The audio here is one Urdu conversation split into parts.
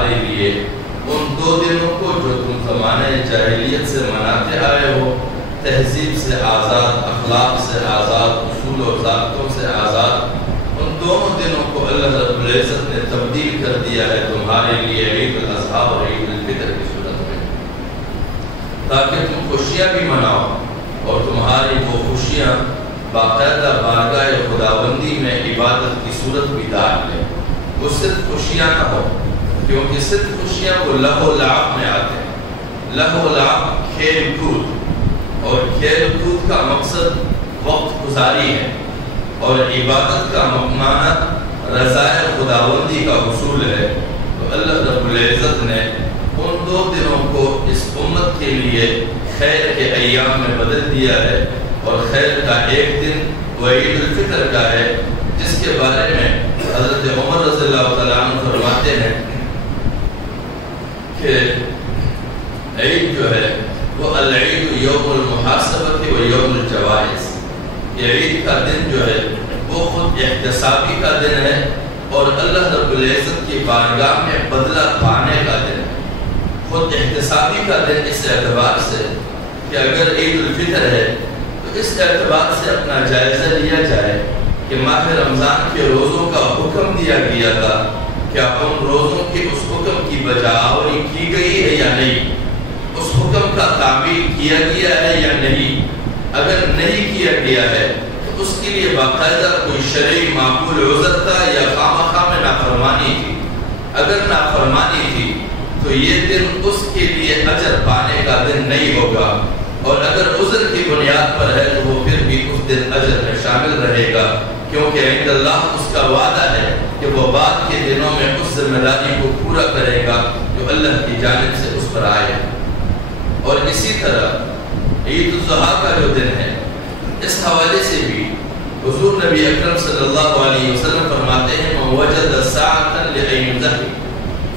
تمہارے لیے ان 2 دنوں کو جو تم زمانہ جاہلیت سے مناتے آئے ہو، تہذیب سے آزاد، اخلاق سے آزاد، اصول و ضابطوں سے آزاد، ان دونوں دنوں کو اللہ رب العزت نے تبدیل کر دیا ہے تمہارے لیے عید الاضحیٰ اور عید الفطر کی صورت میں، تاکہ تم خوشیاں بھی مناؤ اور تمہاری وہ خوشیاں باقاعدہ بارگاہ خداوندی میں عبادت کی صورت بھی ڈال لیں۔ وہ صرف خوشیاں نہ ہو، کیونکہ صرف خوشیاں وہ لہو و لعب میں آتے ہیں۔ لہو و لعب کھیل کود، اور کھیل کود کا مقصد وقت گزاری ہے، اور عبادت کا معنی رضائے خداوندی کا حصول ہے۔ تو اللہ رب العزت نے ان 2 دنوں کو اس امت کے لیے خیر کے ایام میں بدل دیا ہے، اور خیر کا ایک دن وہ عید الفطر کا ہے، جس کے بارے میں حضرت عمر رضی اللہ تعالیٰ عنہ فرماتے ہیں کہ عید جو ہے وہ العید یوم المحاسبۃ و یوم الجوائز، یہ عید کا دن جو ہے وہ خود احتسابی کا دن ہے، اور اللہ رب العزت کی بارگاہ میں بدلہ پانے کا دن ہے۔ خود احتسابی کا دن اس اعتبار سے کہ اگر عید الفطر ہے تو اس اعتبار سے اپنا جائزہ لیا جائے کہ ماہ رمضان کے روزوں کا حکم دیا گیا تھا، کیا ان روزوں کے اس حکم کی بجاوری کی گئی ہے یا نہیں، اس حکم کا تعمیل کیا گیا ہے یا نہیں۔ اگر نہیں کیا گیا ہے تو اس کے لیے باقاعدہ کوئی شرعی معقول عذر تھا یا خامخواہ میں نافرمانی تھی۔ اگر نافرمانی تھی تو یہ دن اس کے لیے اجر پانے کا دن نہیں ہوگا، اور اگر عذر کی بنیاد پر ہے تو وہ پھر بھی اس دن اجر میں شامل رہے گا، کیونکہ عند اللہ اس کا وعدہ ہے کہ وہ بعد کے دنوں میں اس ذمہ داری کو پورا کرے گا جو اللہ کی جانب سے اس پر آئے۔ اور اسی طرح عید الاضحیٰ کا جو دن ہے، اس حوالے سے بھی حضور نبی اکرم صلی اللہ علیہ وسلم فرماتے ہیں من وجد ساعة لأن يضحي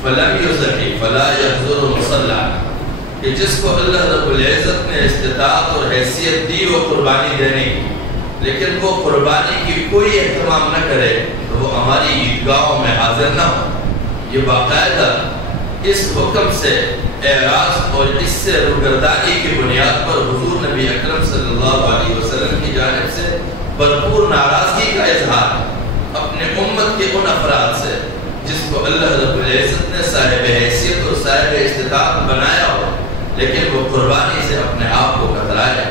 فلم يضحي فلا يحضر مصلى، کہ جس کو اللہ رب العزت نے استطاعت اور حیثیت دی وہ قربانی دینے کی، لیکن وہ قربانی کی کوئی اہتمام نہ کرے تو وہ ہماری عیدگاہوں میں حاضر نہ ہو۔ یہ باقاعدہ اس حکم سے اعراض اور اس سے روگردانی کی بنیاد پر حضور نبی اکرم صلی اللہ علیہ وسلم کی جانب سے بھرپور ناراضگی کا اظہار اپنے امت کے ان افراد سے جس کو اللہ رب العزت نے صاحب حیثیت اور صاحب استطاعت بنایا ہو، لیکن وہ قربانی سے اپنے آپ کو کترائے،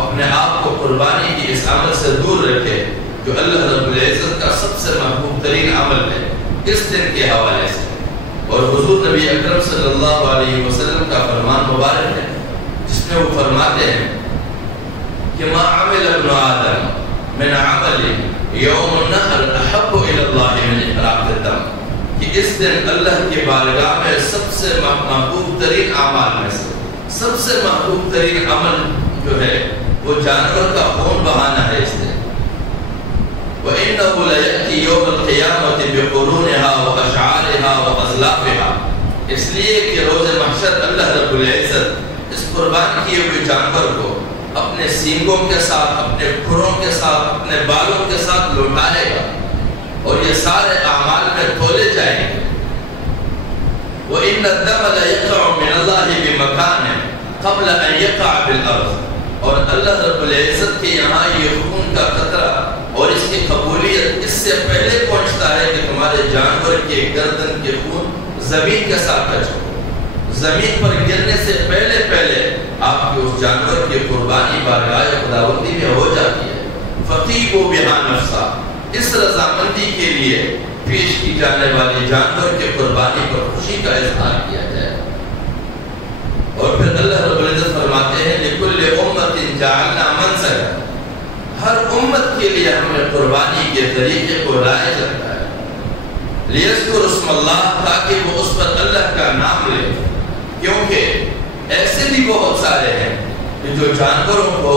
اپنے آپ کو قربانی کی اس عمل سے دور رکھے جو اللہ رب العزت کا سب سے محبوب ترین عمل ہے اس دن کے حوالے سے۔ اور حضور نبی اکرم صلی اللہ علیہ وسلم کا فرمان مبارک ہے جس میں وہ فرماتے ہیں کہ ما عمل ابن آدم من عمل یوم النحر احب الی اللہ من احراق الدم، کہ اس دن اللہ کی بارگاہ میں سب سے محبوب ترین اعمال میں سے سب سے محبوب ترین عمل جو ہے وہ جانور کا خون بہانا ہے اس دن۔ وَإِنَّهُ لَيَأْتِي يَوْمَ الْقِيَامَةِ بِقُرُونِهَا وَأَشْعَارِهَا وَأَزْلَافِهَا، اس لیے کہ روز محشر اللہ رب العزت اس قربان کیے ہوئے جانور کو اپنے سینگوں کے ساتھ، اپنے کھروں کے ساتھ، اپنے بالوں کے ساتھ لوٹائے گا، اور یہ سارے اعمال میں تولے جائیں گے۔ وَإِنَّ الدَّمَ لَيَقْعُ مِنَ اللَّهِ بِمَكَانٍ قَبْلَ أَن يَقَعَ بِالْأَرْضِ، اور اللہ رب العزت کے یہاں یہ خون کا قطرہ اور اس کی قبولیت اس سے پہلے پہنچتا ہے کہ تمہارے جانور کے گردن کے خون زمین کے ساتھ ٹچ ہو، زمین پر گرنے سے پہلے آپ کے اس جانور کی قربانی بارگاہ خداوندی میں ہو جاتی ہے۔ فَطِيبُوا بِهَا نَفْسًا، اس رضامندی کے لیے پیش کی جانے والی جانور کے قربانی پر خوشی کا اظہار کیا جائے۔ اور پھر اللہ رب العزت فرماتے ہیں لِكُلِّ أُمَّةٍ جَعَلْنَا مَنْسَكًا، ہر امت کے لیے ہم نے قربانی کے طریقے کو رائج رکھا ہے، لِيَذْكُرُ اسْمَ اللَّهِ، تاکہ وہ اس پر اللہ کا نام لے، کیونکہ ایسے بھی بہت سارے ہیں کہ جو جانوروں کو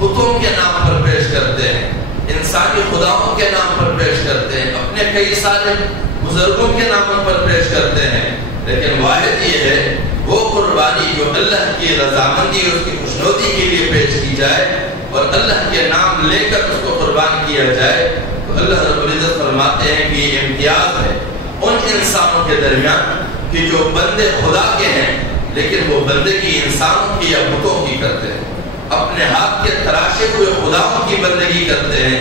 بتوں کے نام پر پیش کرتے ہیں، انسانی خداؤں کے نام پر پیش کرتے ہیں، اپنے کئی سارے بزرگوں کے ناموں پر پیش کرتے ہیں، لیکن واحد یہ ہے وہ قربانی جو اللہ کی رضامندی اور اس کی خوشنودی کے لیے پیش کی جائے اور اللہ کے نام لے کر اس کو قربان کیا جائے، تو اللہ رب العزت فرماتے ہیں کہ یہ امتیاز ہے ان انسانوں کے درمیان کہ جو بندے خدا کے ہیں لیکن وہ بندگی انسانوں کی یا بتوں کی کرتے ہیں، اپنے ہاتھ کے تراشے ہوئے خداؤں کی بندگی کرتے ہیں،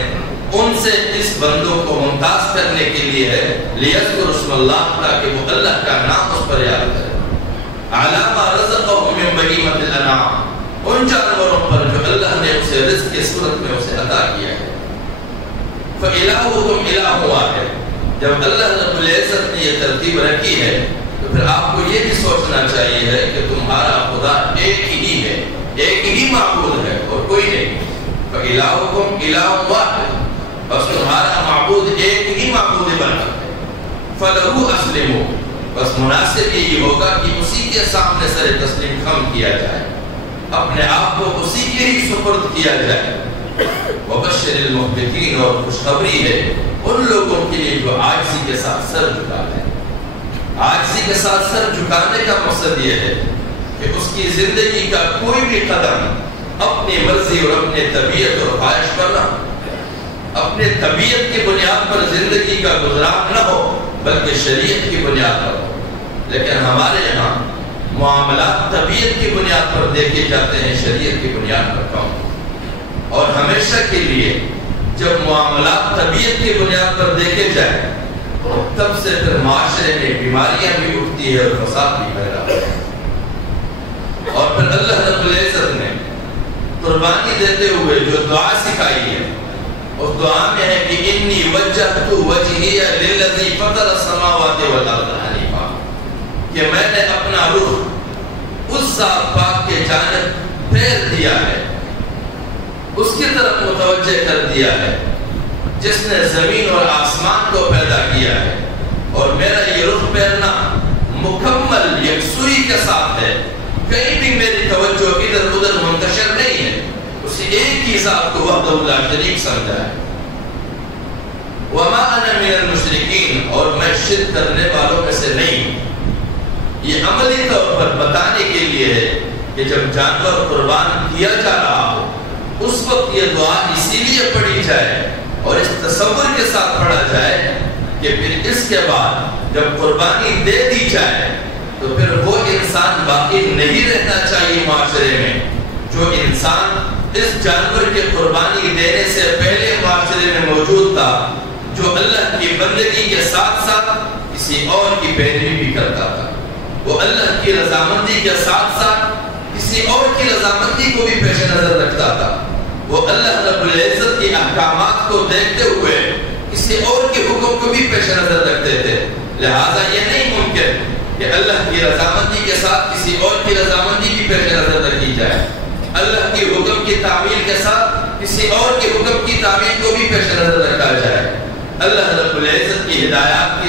ان سے اس بندوں کو ممتاز کرنے کے لیے ہے لیذکر اسم اللہ، تاکہ وہ اللہ کا نام اس پر یاد کرے، علی ما رزقهم من بہیمۃ الانعام، ان جانوروں پر جو اللہ نے اسے رزق کی صورت میں اسے عطا کیا ہے۔ فَإِلَٰهُكُمْ إِلَٰهٌ وَاحِدٌ، جب اللہ رب العزت نے یہ ترتیب رکھی ہے تو پھر آپ کو یہ بھی سوچنا چاہیے ہے کہ تمہارا خدا ایک ہی ہے، ایک ہی معبود ہے اور کوئی نہیں۔ فَإِلَٰهُكُمْ إِلَٰهٌ وَاحِدٌ، بس تمہارا معبود ایک ہی معبود بنا ہے۔ فَلَهُ أَسْلِمُوا، بس مناسب یہی ہوگا کہ اسی کے سامنے سر تسلیم خم کیا جائے، اپنے آپ کو اسی کے ہی سپرد کیا جائے۔ وَبَشِّرِ الْمُخْبِتِينَ، اور خوشخبری ہے ان لوگوں کے لیے جو عاجزی کے ساتھ سر جھکا ہے۔ عاجزی کے ساتھ سر جھکانے کا مقصد یہ ہے کہ اس کی زندگی کا کوئی بھی قدم اپنی مرضی اور اپنے طبیعت اور خواہش پر نہ ہو، اپنے طبیعت کی بنیاد پر زندگی کا گزران نہ ہو بلکہ شریعت کی بنیاد پر ہو۔ لیکن ہمارے یہاں معاملات طبیعت کی بنیاد پر دیکھے جاتے ہیں، شریعت کی بنیاد پر کم، اور ہمیشہ کے لیے جب معاملات طبیعت کی بنیاد پر دیکھے جائیں تب سے پھر معاشرے میں بیماریاں بھی اٹھتی ہے اور فساد بھی پیدا ہوتا ہے۔ اور پھر اللہ رب العزت نے قربانی دیتے ہوئے جو دعا سکھائی ہے اس دعا میں ہے کہ انی وجہت وجہی للذی فطر السماوات والارض حنیفا، کہ میں نے اپنا رخ اس ذات پاک کے جانب پھیر دیا ہے، اس کی طرف متوجہ کر دیا ہے جس نے زمین اور آسمان کو پیدا کیا ہے، اور میرا یہ رخ پھیرنا مکمل یکسوئی کے ساتھ ہے، کہیں بھی میری توجہ ادھر ادھر منتشر نہیں ہے، اسی ایک ہی ذات کو وحدہ لا شریک سمجھا ہے۔ وما انا من المشرکین، اور میں شرک کرنے والوں میں سے نہیں۔ یہ عملی طور پر بتانے کے لیے ہے کہ جب جانور قربان کیا جا رہا ہو اس وقت یہ دعا اسی لیے پڑھی جائے اور اس تصور کے ساتھ پڑھا جائے کہ پھر اس کے بعد جب قربانی دے دی جائے تو پھر وہ انسان باقی نہیں رہنا چاہیے معاشرے میں جو انسان اس جانور کی قربانی دینے سے پہلے معاشرے میں موجود تھا، جو اللہ کی بندگی کے ساتھ ساتھ کسی اور کی پیروی بھی کرتا تھا، وہ اللہ کی رضامندی کے ساتھ ساتھ کسی اور کی رضامندی کو بھی پیش نظر رکھتا تھا، وہ اللہ رب العزت کی احکامات کو دیکھتے ہوئے کسی اور کے حکم کو بھی پیش نظر رکھتے تھے۔ لہٰذا یہ نہیں ممکن کہ اللہ کی رضامندی کے ساتھ کسی اور کی رضامندی بھی پیش نظر رکھی جائے، اللہ کی حکم کی تعمیل کے ساتھ کسی اور کے حکم کی تعمیل کو بھی پیش نظر رکھا جائے، اللہ رب العزت کی ہدایات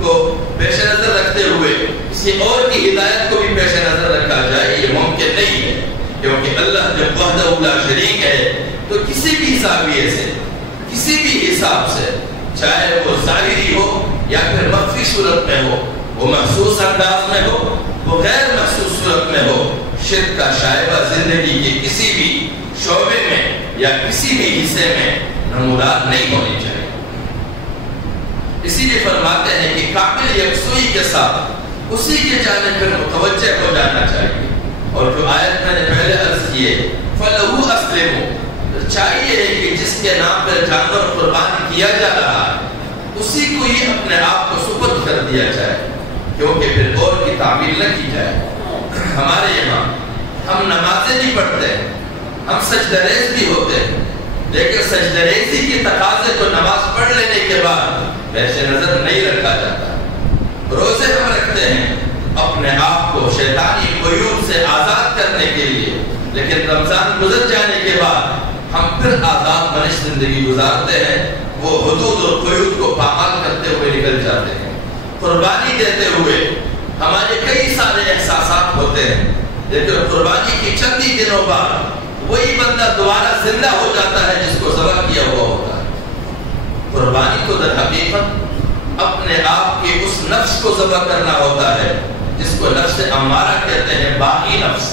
کو پیش نظر رکھتے ہوئے کسی اور کی ہدایت کو بھی پیش نظر رکھا جائے، یہ ممکن نہیں ہے، کیونکہ اللہ جب وحدہ لا شریک ہے تو کسی بھی زاویے سے کسی بھی حساب سے، چاہے وہ ظاہری ہو یا پھر مخفی صورت میں ہو، وہ محسوس انداز میں ہو، وہ غیر محسوس صورت میں ہو، شرک کا شائبہ زندگی کے کسی بھی شعبے میں یا کسی بھی حصے میں نمودار نہیں ہونی چاہیے۔ اسی لیے فرماتے ہیں کہ کامل یکسوئی کے ساتھ اسی کے جانب پر متوجہ ہو جانا چاہیے، اور جو آیت میں نے پہلے عرض کیے فَلَهُ أَسْلِمُوا، چاہیے ہے کہ جس کے نام پر جانور قربان کیا جا رہا ہے اسی کو ہی اپنے آپ کو سپرد کر دیا جائے، کیونکہ پھر اور کی تعمیل نہ کی جائے۔ ہمارے یہاں ہم نمازیں بھی پڑھتے ہیں، ہم سجدہ ریز بھی ہوتے ہیں، لیکن سجدہ ریزی کی تقاضے کو نماز پڑھ لینے کے بعد پیش نظر نہیں رکھا جاتا۔ روزے ہم رکھتے ہیں اپنے آپ کو شیطانی قیود سے آزاد کرنے کے لیے، لیکن رمضان گزر جانے کے بعد ہم پھر آزاد منش زندگی گزارتے ہیں، وہ حدود اور قیود کو پامال کرتے ہوئے نکل جاتے ہیں۔ قربانی دیتے ہوئے ہمارے کئی سارے احساسات ہوتے ہیں، لیکن قربانی کی چند دنوں بعد وہی بندہ دوبارہ زندہ ہو جاتا ہے جس کو ذبح کیا ہوا ہوتا ہے۔ قربانی کو در حقیقت اپنے آپ کے اس نفس کو ذبح کرنا ہوتا ہے جس کو نفس امارہ کہتے ہیں، باغی نفس،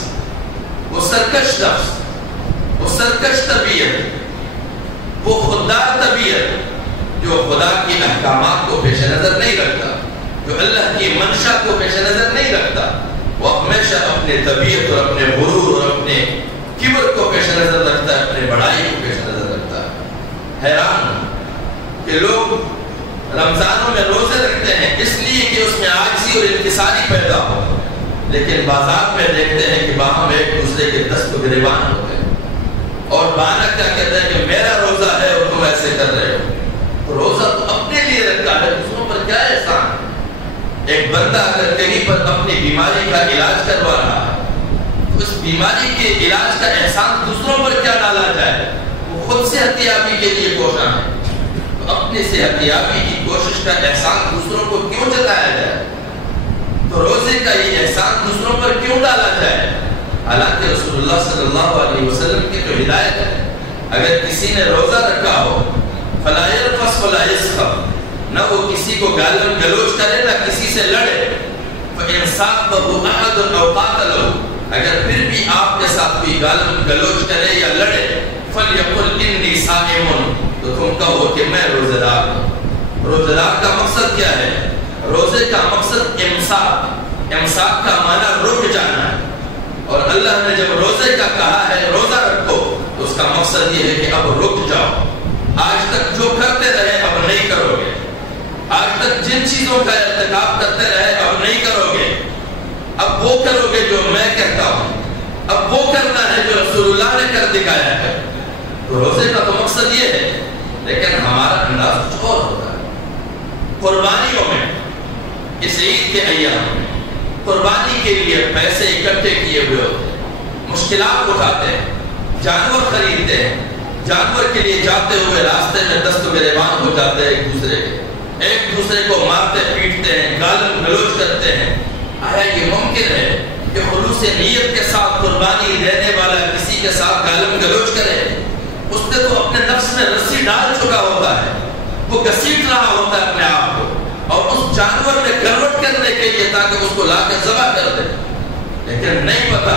وہ سرکش نفس، وہ سرکش طبیعت، وہ خوددار طبیعت جو خدا کی احکامات کو پیش نظر نہیں رکھتا، جو اللہ کی منشا کو پیش نظر نہیں رکھتا، وہ ہمیشہ اپنے طبیعت اور اپنے غرور اور اپنے کبر کو پیش نظر رکھتا ہے، اپنے بڑائی کو پیش نظر رکھتا ہے۔ حیران ہوں کہ لوگ رمضانوں میں روزے رکھتے ہیں اس لیے کہ اس میں عاجزی اور انکساری پیدا ہو، لیکن بازار میں دیکھتے ہیں کہ باہم ایک دوسرے کے دست و گریبان ہوتے ہیں، اور بہانہ کیا کہتے ہیں کہ میرا روزہ ہے اور تم ایسے کر رہے ہو۔ تو روزہ تو اپنے لیے رکھا ہے، دوسروں پر کیا احسان ہے؟ ایک بندہ اگر کہیں پر اپنی بیماری کا علاج کروا رہا ہے، تو اس بیماری کے علاج کا احسان دوسروں پر کیا ڈالا جائے؟ وہ خود صحت یابی کے لیے کوشاں ہے، تو اپنی صحت یابی کی کوشش کا احسان دوسروں کو کیوں جتایا جائے؟ تو روزے کا یہ احسان دوسروں پر کیوں ڈالا جائے؟ حالانکہ رسول اللہ صلی اللہ علیہ وسلم کی جو ہدایت ہے، اگر کسی نے روزہ رکھا ہو فلا يرفث ولا يسخط، نہ وہ کسی کو گالم گلوچ کرے نہ کسی سے لڑے، فإن صابه أحد أو قاتله، اگر پھر بھی آپ کے ساتھ کوئی گالم گلوچ کرے یا لڑے، فليقل إني صائم، تو تم کہو کہ میں روزہ دار ہوں۔ روزہ دار کا مقصد کیا ہے؟ روزے کا مقصد امساک، امساک کا معنی رک جانا ہے، اور اللہ نے جب روزے کا کہا ہے روزہ رکھو تو اس کا مقصد یہ ہے کہ اب رک جاؤ۔ آج تک جو کرتے رہے اب نہیں کرو گے، آج تک جن چیزوں کا ارتکاب کرتے رہے اب نہیں کرو گے، اب وہ کرو گے جو میں کہتا ہوں، اب وہ کرنا ہے جو رسول اللہ نے کر دکھایا ہے۔ تو روزے کا تو مقصد یہ ہے، لیکن ہمارا انداز کچھ اور ہوتا ہے۔ قربانیوں میں، اس عید کے ایام میں قربانی کے لیے پیسے اکٹھے کیے ہوئے ہوتے ہیں، مشکلات اٹھاتے ہیں، جانور خریدتے ہیں، جانور کے لیے جاتے ہوئے راستے میں دست و گریبان ہو جاتے ہیں ایک دوسرے کو مارتے پیٹتے ہیں، گالم گلوچ کرتے ہیں۔ آیا یہ ممکن ہے کہ خلوص نیت کے ساتھ قربانی دینے والا کسی کے ساتھ گالم گلوچ کرے؟ اس نے تو اپنے نفس میں رسی ڈال چکا ہوتا ہے، وہ گھسیٹ رہا ہوتا ہے اپنے آپ کو، اور اس جانور میں گروٹ کرنے کے لیے تاکہ اس کو لا کے ذبح کر دے، لیکن نہیں پتا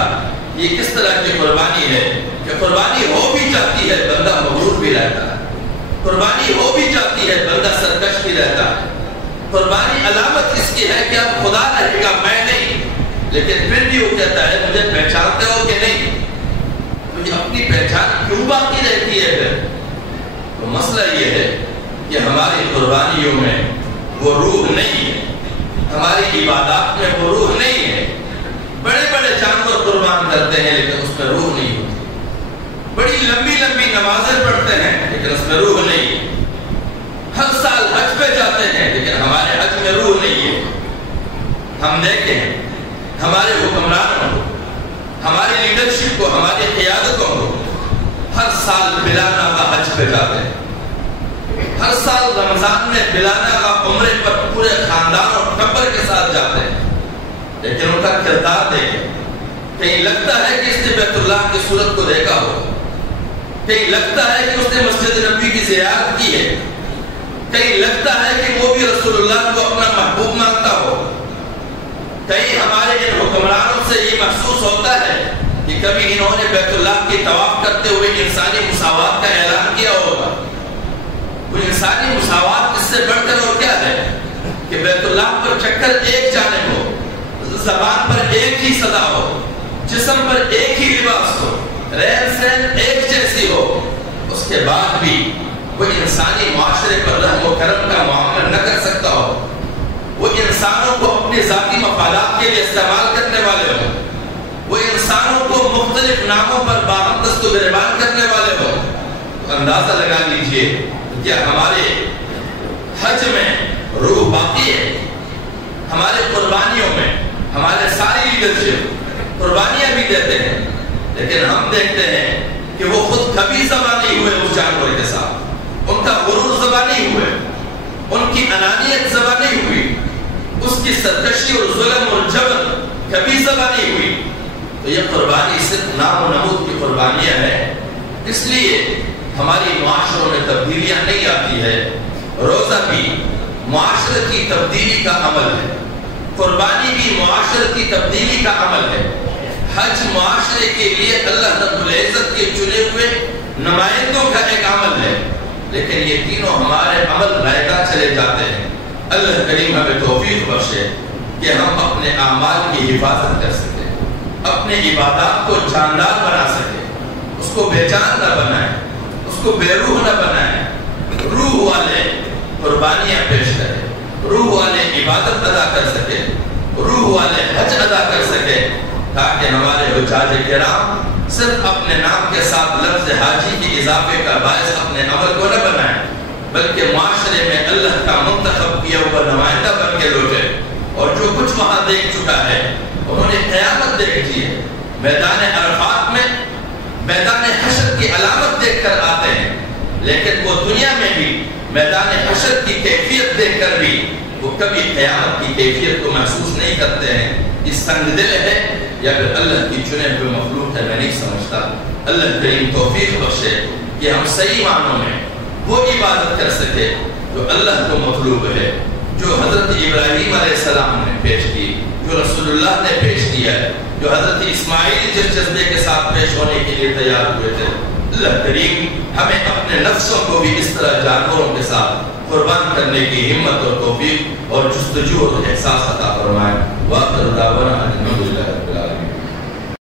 یہ کس طرح کی قربانی ہے کہ قربانی ہو بھی جاتی ہے بندہ مغرور بھی رہتا ہے، قربانی ہو بھی جاتی ہے بندہ سرکش بھی رہتا ہے۔ قربانی علامت اس کی ہے کہ اب خدا رہے گا میں نہیں، لیکن پھر بھی وہ کہتا ہے مجھے پہچانتے ہو کہ نہیں؟ مجھے اپنی پہچان کیوں باقی رہتی ہے پھر؟ تو مسئلہ یہ ہے کہ ہماری قربانیوں میں وہ روح نہیں ہے، ہماری عبادات میں وہ روح نہیں ہے۔ بڑے بڑے جانور قربان کرتے ہیں لیکن اس میں روح نہیں ہوتی، بڑی لمبی لمبی نمازیں پڑھتے ہیں لیکن اس میں روح نہیں ہے، ہر سال حج پہ جاتے ہیں لیکن ہمارے حج میں روح نہیں ہے۔ ہم دیکھتے ہیں ہمارے حکمرانوں کو، ہماری لیڈرشپ کو، ہماری قیادتوں کو ہر سال بلانا کا حج پہ جاتے ہیں، ہر سال رمضان میں بلانا کا عمرے پر پورے خاندان اور ٹبر کے ساتھ جاتے ہیں، لیکن ان کا کردار دیکھیں، کہیں لگتا ہے کہ اس نے بیت اللہ کی صورت کو دیکھا ہو، کہیں لگتا ہے کہ اس نے مسجد نبی کی زیارت کی ہے، کہیں لگتا ہے کہ وہ بھی رسول اللہ کو اپنا محبوب مانتا ہو، کہیں ہمارے ان حکمرانوں سے یہ محسوس ہوتا ہے کہ کبھی انہوں نے بیت اللہ کی طواف کرتے ہوئے انسانی مساوات کا اعلان کیا ہوگا۔ وہ انسانی مساوات اس سے بڑھ کر اور کیا ہے کہ بیت اللہ پر چکر ایک جانب ہو، زبان پر ایک ہی صدا ہو، جسم پر ایک ہی لباس ہو، رہن سہن ایک جیسی ہو، اس کے بعد بھی وہ انسانی معاشرے پر رحم و کرم کا معاملہ نہ کر سکتا ہو، وہ انسانوں کو اپنے ذاتی مفادات کے لیے استعمال کرنے والے ہو، وہ انسانوں کو مختلف ناموں پر باہم دست و گریبان کرنے والے ہو، تو اندازہ لگا لیجئے کیا ہمارے حج میں روح باقی ہے؟ ہمارے قربانیوں میں ہمارے ساری لیڈرشپ قربانیاں بھی دیتے ہیں، لیکن ہم دیکھتے ہیں کہ وہ خود کبھی ذبح نہیں ہوئے اس جانور کے ساتھ، ان کا غرور ذبح نہیں ہوئے، ان کی انانیت ذبح نہیں ہوئی، اس کی سرکشی اور ظلم اور جبر کبھی ذبح نہیں ہوئی۔ تو یہ قربانی صرف نام و نمود کی قربانیاں ہیں، اس لیے ہماری معاشروں میں تبدیلیاں نہیں آتی ہے۔ روزہ بھی معاشرت کی تبدیلی کا عمل ہے، قربانی بھی معاشرت کی تبدیلی کا عمل ہے، حج معاشرے کے لیے اللہ رب العزت کے چنے ہوئے نمائندوں کا ایک عمل ہے، لیکن یہ تینوں ہمارے عمل رائگاں چلے جاتے ہیں۔ اللہ کریم ہمیں توفیق بخشے کہ ہم اپنے اعمال کی حفاظت کر سکیں، اپنے عبادات کو جاندار بنا سکیں، اس کو بے جان نہ بنائیں، اس کو بے روح نہ بنائیں، روح والے قربانیاں پیش کریں، روح والے عبادت ادا کر سکیں، روح والے حج ادا کر سکیں، تاکہ ہمارے حجاج کرام صرف اپنے نام کے ساتھ لفظ حاجی کی اضافے کا باعث اپنے عمل کو نہ بنائیں، بلکہ معاشرے میں اللہ کا منتخب کیا ہوا نمائندہ بن کے لوٹے، اور جو کچھ وہاں دیکھ چکا ہے انہوں نے قیامت دیکھی ہے، میدان عرفات میں میدان حشر کی علامت دیکھ کر آتے ہیں، لیکن وہ دنیا میں بھی میدان حشر کی کیفیت دیکھ کر بھی وہ کبھی قیامت کی کیفیت کو محسوس نہیں کرتے ہیں۔ اس سنگ دل ہے یا پھر اللہ کی چنے ہوئے مخلوق ہے، میں نہیں سمجھتا۔ اللہ کریم توفیق بخشے کہ ہم صحیح معنوں میں وہ عبادت کر سکے جو اللہ کو مطلوب ہے، جو حضرت ابراہیم علیہ السلام نے پیش کی، جو رسول اللہ نے پیش کیا ہے، جو حضرت اسماعیل جس جذبے کے ساتھ پیش ہونے کے لیے تیار ہوئے تھے۔ اللہ کریم ہمیں اپنے نفسوں کو بھی اس طرح جانوروں کے ساتھ قربان کرنے کی ہمت اور توفیق اور جستجو اور احساس عطا فرمائے۔ وآخر دعوانا الحمدللہ رب العالمین۔